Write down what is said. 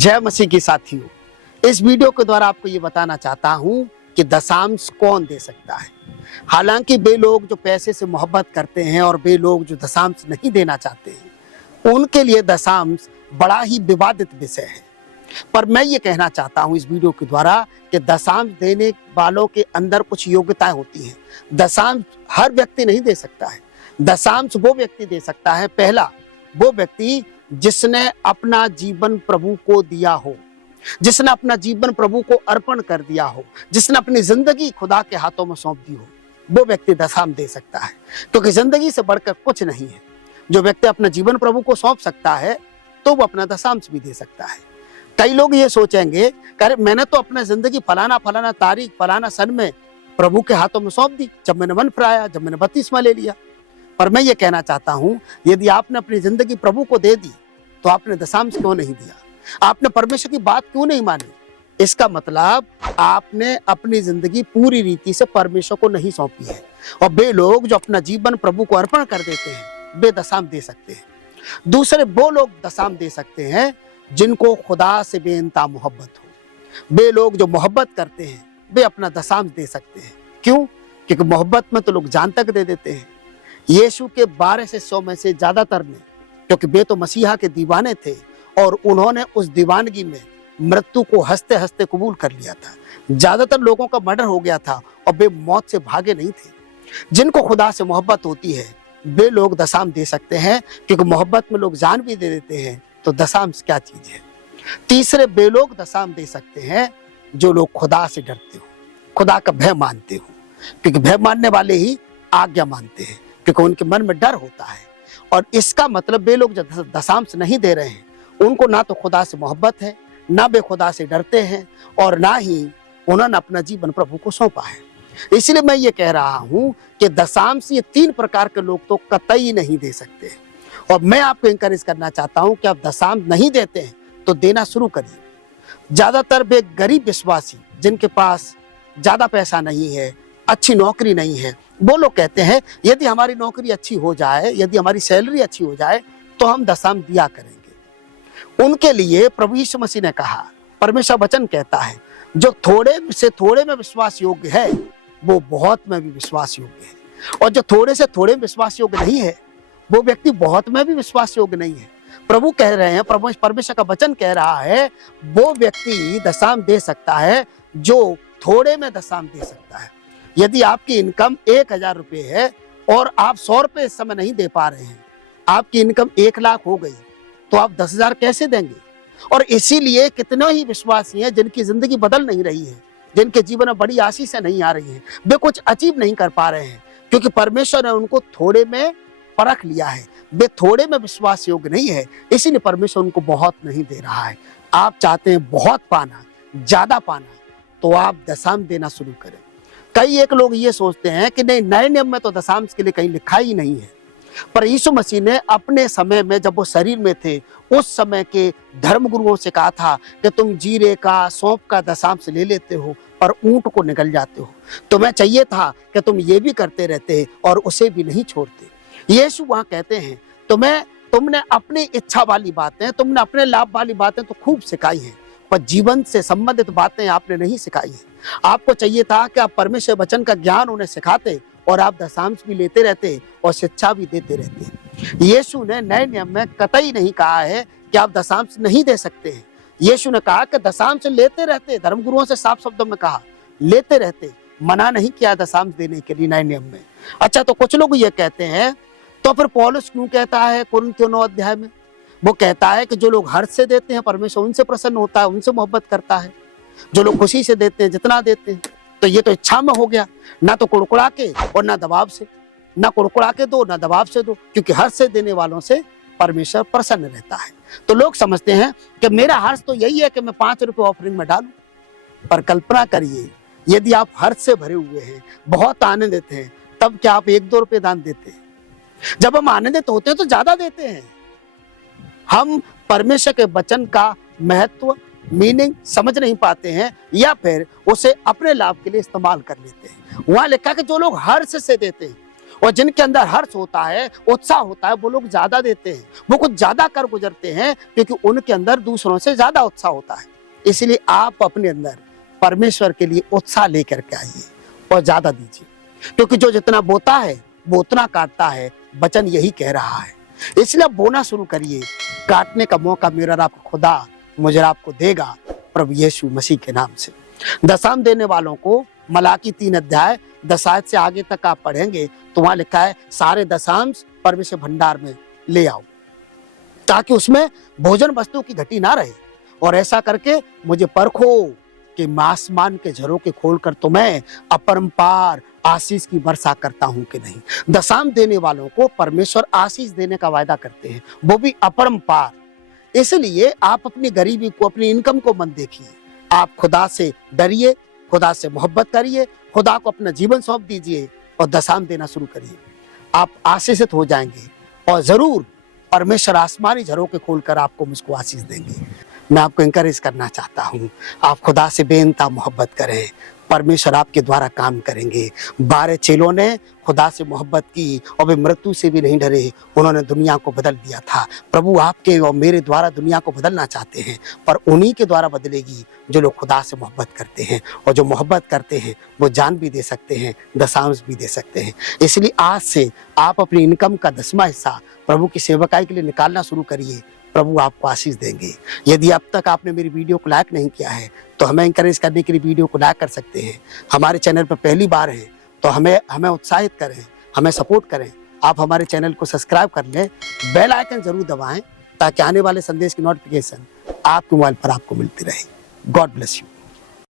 जय मसीह की साथियों, इस वीडियो के द्वारा आपको ये बताना चाहता हूँ कि दशांश कौन दे सकता है। हालांकि वे लोग जो पैसे से मोहब्बत करते हैं और वे लोग जो दशांश नहीं देना चाहते हैं, उनके लिए दशांश बड़ा ही विवादित विषय है। पर मैं ये कहना चाहता हूँ इस वीडियो के द्वारा कि दशांश देने वालों के अंदर कुछ योग्यताएं होती हैं। दशांश हर व्यक्ति नहीं दे सकता है। दशांश वो व्यक्ति दे सकता है, पहला वो व्यक्ति जिसने अपना जीवन प्रभु को दिया हो, जिसने अपना जीवन प्रभु को अर्पण कर दिया हो, जिसने अपनी जिंदगी खुदा के हाथों में सौंप दी हो, वो व्यक्ति दशांश दे सकता है। क्योंकि जिंदगी से बढ़कर कुछ नहीं है। जो व्यक्ति अपना जीवन प्रभु को सौंप सकता है तो वो अपना दशांश भी दे सकता है। कई लोग ये सोचेंगे कि मैंने तो अपना जिंदगी फलाना फलाना तारीख फलाना सन में प्रभु के हाथों में सौंप दी, जब मैंने मन फिराया, जब मैंने बपतिस्मा ले लिया। पर मैं ये कहना चाहता हूं, यदि आपने अपनी जिंदगी प्रभु को दे दी तो आपने दशांश क्यों नहीं दिया? आपने परमेश्वर की बात क्यों नहीं मानी? इसका मतलब आपने अपनी जिंदगी पूरी रीति से परमेश्वर को नहीं सौंपी है। और वे लोग जो अपना जीवन प्रभु को अर्पण कर देते हैं, वे दशांश दे सकते हैं। दूसरे वो लोग दशांश दे सकते हैं जिनको खुदा से बेइंतहा मोहब्बत हो। वे लोग जो मोहब्बत करते हैं वे अपना दशांश दे सकते हैं। क्यों? क्योंकि मोहब्बत में तो लोग जान तक दे देते हैं। यीशु के 12 से 100 में से ज्यादातर ने, क्योंकि वे तो मसीहा के दीवाने थे और उन्होंने उस दीवानगी में मृत्यु को हंसते हंसते कबूल कर लिया था। ज्यादातर लोगों का मर्डर हो गया था और वे मौत से भागे नहीं थे। जिनको खुदा से मोहब्बत होती है वे लोग दशांश दे सकते हैं, क्योंकि मोहब्बत में लोग जान भी दे देते हैं। तो दशांश क्या चीज है? तीसरे वे लोग दशांश दे सकते हैं जो लोग खुदा से डरते हो, खुदा का भय मानते हो। क्योंकि भय मानने वाले ही आज्ञा मानते हैं, क्योंकि उनके मन में डर होता है। और इसका मतलब वे लोग जो दशांश नहीं दे रहे हैं उनको ना तो खुदा से मोहब्बत है, ना वे खुदा से डरते हैं, और ना ही उन्होंने अपना जीवन प्रभु को सौंपा है। इसलिए मैं ये कह रहा हूं कि दशांश ये 3 प्रकार के लोग तो कतई नहीं दे सकते। और मैं आपको इंकरेज करना चाहता हूं कि आप दशांश नहीं देते हैं तो देना शुरू करिए। ज्यादातर वे गरीब विश्वासी जिनके पास ज्यादा पैसा नहीं है, अच्छी नौकरी नहीं है, वो लोग कहते हैं यदि हमारी नौकरी अच्छी हो जाए, यदि हमारी सैलरी अच्छी हो जाए तो हम दशांश दिया करेंगे। उनके लिए प्रभु यीशु मसीह ने कहा, परमेश्वर वचन कहता है, जो थोड़े से थोड़े में विश्वास योग्य है वो बहुत में भी विश्वास योग्य है, और जो थोड़े से थोड़े में विश्वास योग्य नहीं है वो व्यक्ति बहुत में भी विश्वास योग्य नहीं है। प्रभु कह रहे हैं, परमेश्वर का वचन कह रहा है, वो व्यक्ति दशांश दे सकता है जो थोड़े में दशांश दे सकता है। यदि आपकी इनकम 1000 रुपये है और आप 100 रुपये इस समय नहीं दे पा रहे हैं, आपकी इनकम 1 लाख हो गई, तो आप 10,000 कैसे देंगे? और इसीलिए कितने ही विश्वासी हैं जिनकी जिंदगी बदल नहीं रही है, जिनके जीवन में बड़ी आशीष नहीं आ रही है, वे कुछ अचीव नहीं कर पा रहे हैं, क्योंकि परमेश्वर ने उनको थोड़े में परख लिया है। वे थोड़े में विश्वास योग्य नहीं है, इसीलिए परमेश्वर उनको बहुत नहीं दे रहा है। आप चाहते हैं बहुत पाना, ज्यादा पाना, तो आप दशांश देना शुरू करें। कई एक लोग ये सोचते हैं कि नहीं, नए नियम में तो दशांश के लिए कहीं लिखा ही नहीं है। पर यीशु मसीह ने अपने समय में जब वो शरीर में थे, उस समय के धर्मगुरुओं से कहा था कि तुम जीरे का, सौंफ का दशांश ले लेते हो पर ऊंट को निगल जाते हो। तुम्हें चाहिए था कि तुम ये भी करते रहते और उसे भी नहीं छोड़ते। यीशु वहां कहते हैं, तुमने अपनी इच्छा वाली बातें, तुमने अपने लाभ वाली बातें तो खूब सिखाई हैं, पर जीवन से संबंधित बातें आपने नहीं सिखाई है। आपको चाहिए था कि आप परमेश्वर वचन का ज्ञान उन्हें सिखाते और आप दशांश भी लेते रहते और शिक्षा भी देते रहते। यीशु ने नए नियम में कतई नहीं कहा है कि आप दशांश नहीं दे सकते हैं। यीशु ने कहा कि दशांश लेते रहते, धर्मगुरुओं से साफ शब्दों में कहा लेते रहते, मना नहीं किया दशांश देने के लिए नए नियम में। अच्छा, तो कुछ लोग ये कहते हैं, तो फिर पौलुस क्यों कहता है कुरिन्थियों 9 अध्याय में, वो कहता है कि जो लोग हर्ष से देते हैं परमेश्वर उनसे प्रसन्न होता है, उनसे मोहब्बत करता है। जो लोग खुशी से देते हैं, जितना देते हैं, तो ये तो इच्छा में हो गया, ना तो कुड़कुड़ा के और ना दबाव से। ना कुड़कुड़ा के दो, ना दबाव से दो, क्योंकि हर्ष से देने वालों से परमेश्वर प्रसन्न रहता है। तो लोग समझते हैं कि मेरा हर्ष तो यही है कि मैं 5 रुपये ऑफरिंग में डालूं। पर कल्पना करिए, यदि आप हर्ष से भरे हुए हैं, बहुत आनंदित हैं, तब क्या आप 1-2 रुपये दान देते हैं? जब हम आनंदित होते हैं तो ज्यादा देते हैं। हम परमेश्वर के वचन का महत्व, मीनिंग समझ नहीं पाते हैं, या फिर उसे अपने लाभ के लिए इस्तेमाल कर लेते हैं। वहां लिखा कि जो लोग हर्ष से देते हैं और जिनके अंदर हर्ष होता है, उत्साह होता है, वो लोग ज्यादा देते हैं, वो कुछ ज्यादा कर गुजरते हैं, क्योंकि उनके अंदर दूसरों से ज्यादा उत्साह होता है। इसलिए आप अपने अंदर परमेश्वर के लिए उत्साह लेकर के आइए और ज्यादा दीजिए, क्योंकि जो जितना बोता है वो उतना काटता है, वचन यही कह रहा है। इसलिए अब बोना शुरू करिए। काटने का मौका मेरा और आपको खुदा मुझे आपको देगा, प्रभु यीशु मसीह के नाम से। दशम देने वालों को मलाकी 3 अध्याय 10 आयत से आगे तक आप पढ़ेंगे तो वहां लिखा है सारे दशांश परमेश्वर भंडार में ले आओ, ताकि उसमें भोजन वस्तु की घटी ना रहे। और ऐसा करके मुझे परखो कि मैं आसमान के झरोखे खोलकर तुम्हें अपरंपार आशीष की वर्षा करता हूं कि नहीं। दशम देने वालों को परमेश्वर आशीष देने का वायदा करते हैं, वो भी अपरंपार। इसलिए आप अपनी गरीबी को, अपनी इनकम को मत देखिए, आप खुदा से डरिए, खुदा से मोहब्बत करिए, खुदा को अपना जीवन सौंप दीजिए और दशम देना शुरू करिए। आप आशीषित हो जाएंगे और जरूर परमेश्वर आसमानी झरोखे खोलकर आपको मुझको आशीष देंगे। मैं आपको इंकरेज करना चाहता हूँ, आप खुदा से बेइंतहा मोहब्बत करें, परमेश्वर आपके द्वारा काम करेंगे। 12 चेलों ने खुदा से मोहब्बत की और वे मृत्यु से भी नहीं डरे, उन्होंने दुनिया को बदल दिया था। प्रभु आपके और मेरे द्वारा दुनिया को बदलना चाहते हैं, पर उन्हीं के द्वारा बदलेगी जो लोग खुदा से मोहब्बत करते हैं। और जो मोहब्बत करते हैं वो जान भी दे सकते हैं, दशांश भी दे सकते हैं। इसलिए आज से आप अपनी इनकम का 10वां हिस्सा प्रभु की सेवकाई के लिए निकालना शुरू करिए, प्रभु आपको आशीष देंगे। यदि अब तक आपने मेरी वीडियो को लाइक नहीं किया है तो हमें इंकरेज करने के लिए वीडियो को लाइक कर सकते हैं। हमारे चैनल पर पहली बार है तो हमें उत्साहित करें, हमें सपोर्ट करें। आप हमारे चैनल को सब्सक्राइब कर लें, बेल आइकन जरूर दबाएं, ताकि आने वाले संदेश की नोटिफिकेशन आपके मोबाइल पर आपको मिलती रहे। God bless you.